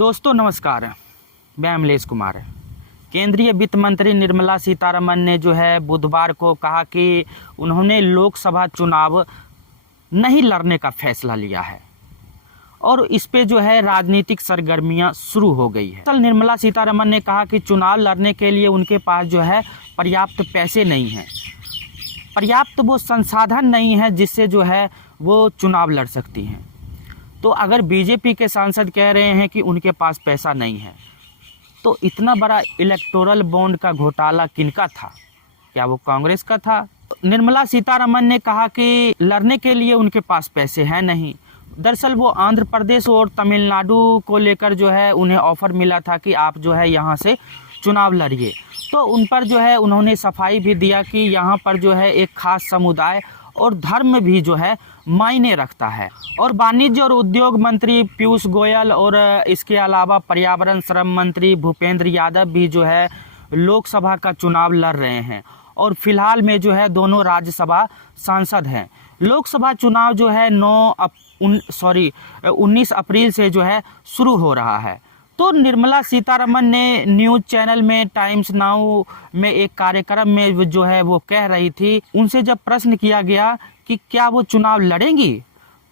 दोस्तों नमस्कार, मैं अमलेश कुमार। केंद्रीय वित्त मंत्री निर्मला सीतारमण ने जो है बुधवार को कहा कि उन्होंने लोकसभा चुनाव नहीं लड़ने का फैसला लिया है और इस पे जो है राजनीतिक सरगर्मियां शुरू हो गई है। कल निर्मला सीतारमण ने कहा कि चुनाव लड़ने के लिए उनके पास जो है पर्याप्त पैसे नहीं हैं, पर्याप्त वो संसाधन नहीं है जिससे जो है वो चुनाव लड़ सकती हैं। तो अगर बीजेपी के सांसद कह रहे हैं कि उनके पास पैसा नहीं है, तो इतना बड़ा इलेक्टोरल बॉन्ड का घोटाला किनका था? क्या वो कांग्रेस का था? निर्मला सीतारमण ने कहा कि लड़ने के लिए उनके पास पैसे हैं नहीं। दरअसल वो आंध्र प्रदेश और तमिलनाडु को लेकर जो है उन्हें ऑफर मिला था कि आप जो है यहाँ से चुनाव लड़िए। तो उन पर जो है उन्होंने सफाई भी दिया कि यहाँ पर जो है एक खास समुदाय और धर्म भी जो है मायने रखता है। और वाणिज्य और उद्योग मंत्री पीयूष गोयल और इसके अलावा पर्यावरण श्रम मंत्री भूपेंद्र यादव भी जो है लोकसभा का चुनाव लड़ रहे हैं और फिलहाल में जो है दोनों राज्यसभा सांसद हैं। लोकसभा चुनाव जो है 19 अप्रैल से जो है शुरू हो रहा है। तो निर्मला सीतारमण ने न्यूज़ चैनल में टाइम्स नाउ में एक कार्यक्रम में जो है वो कह रही थी, उनसे जब प्रश्न किया गया कि क्या वो चुनाव लड़ेंगी,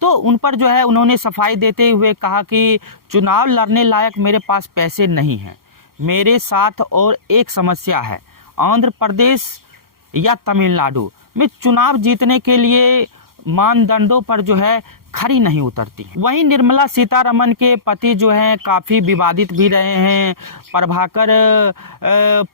तो उन पर जो है उन्होंने सफाई देते हुए कहा कि चुनाव लड़ने लायक मेरे पास पैसे नहीं हैं। मेरे साथ और एक समस्या है, आंध्र प्रदेश या तमिलनाडु में चुनाव जीतने के लिए मानदंडों पर जो है खरी नहीं उतरती। वहीं निर्मला सीतारमण के पति जो हैं काफ़ी विवादित भी रहे हैं।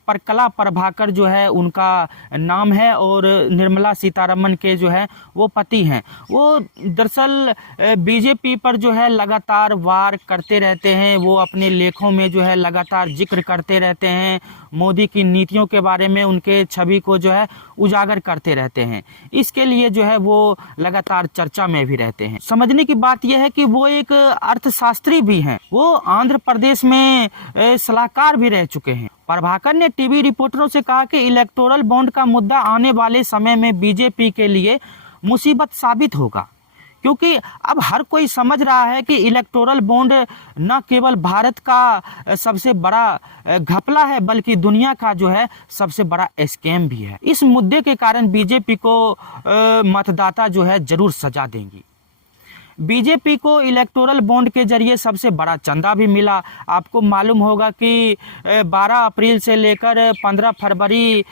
परकला प्रभाकर जो है उनका नाम है और निर्मला सीतारमण के जो है वो पति हैं। वो दरअसल बीजेपी पर जो है लगातार वार करते रहते हैं। वो अपने लेखों में जो है लगातार जिक्र करते रहते हैं, मोदी की नीतियों के बारे में उनके छवि को जो है उजागर करते रहते हैं। इसके लिए जो है वो लगातार चर्चा में भी रहते हैं। समझने की बात यह है कि वो एक अर्थशास्त्री भी हैं। वो आंध्र प्रदेश में सलाहकार भी रह चुके हैं। प्रभाकर ने टीवी रिपोर्टरों से कहा कि इलेक्टोरल बॉन्ड का मुद्दा आने वाले समय में बीजेपी के लिए मुसीबत साबित होगा, क्योंकि अब हर कोई समझ रहा है कि इलेक्टोरल बॉन्ड न केवल भारत का सबसे बड़ा घपला है बल्कि दुनिया का जो है सबसे बड़ा स्कैम भी है। इस मुद्दे के कारण बीजेपी को मतदाता जो है जरूर सजा देंगी। बीजेपी को इलेक्टोरल बॉन्ड के जरिए सबसे बड़ा चंदा भी मिला। आपको मालूम होगा कि 12 अप्रैल से लेकर 15 फरवरी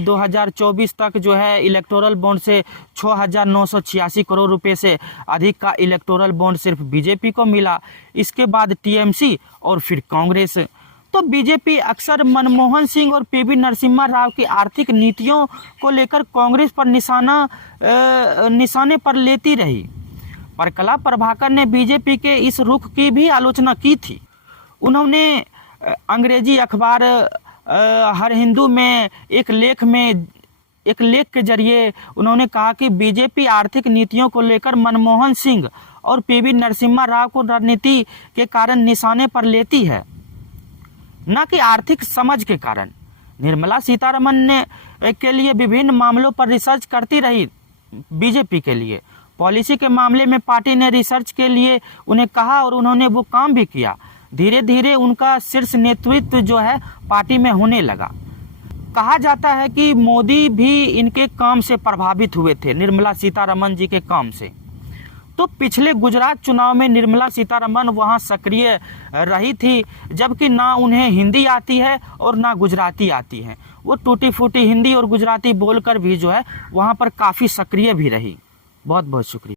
2024 तक जो है इलेक्टोरल बॉन्ड से 6,986 करोड़ रुपए से अधिक का इलेक्टोरल बॉन्ड सिर्फ बीजेपी को मिला। इसके बाद टीएमसी और फिर कांग्रेस। तो बीजेपी अक्सर मनमोहन सिंह और पीवी नरसिम्हा राव की आर्थिक नीतियों को लेकर कांग्रेस पर निशाने पर लेती रही। परकला प्रभाकर ने बीजेपी के इस रुख की भी आलोचना की थी। उन्होंने अंग्रेजी अखबार हर हिंदू में एक लेख के जरिए उन्होंने कहा कि बीजेपी आर्थिक नीतियों को लेकर मनमोहन सिंह और पीवी नरसिम्हा राव को रणनीति के कारण निशाने पर लेती है, न कि आर्थिक समझ के कारण। निर्मला सीतारमण ने के लिए विभिन्न मामलों पर रिसर्च करती रही। बीजेपी के लिए पॉलिसी के मामले में पार्टी ने रिसर्च के लिए उन्हें कहा और उन्होंने वो काम भी किया। धीरे धीरे उनका शीर्ष नेतृत्व जो है पार्टी में होने लगा। कहा जाता है कि मोदी भी इनके काम से प्रभावित हुए थे, निर्मला सीतारमण जी के काम से। तो पिछले गुजरात चुनाव में निर्मला सीतारमण वहां सक्रिय रही थी, जबकि ना उन्हें हिंदी आती है और ना गुजराती आती है। वो टूटी फूटी हिंदी और गुजराती बोलकर भी जो है वहां पर काफ़ी सक्रिय भी रही। बहुत बहुत शुक्रिया।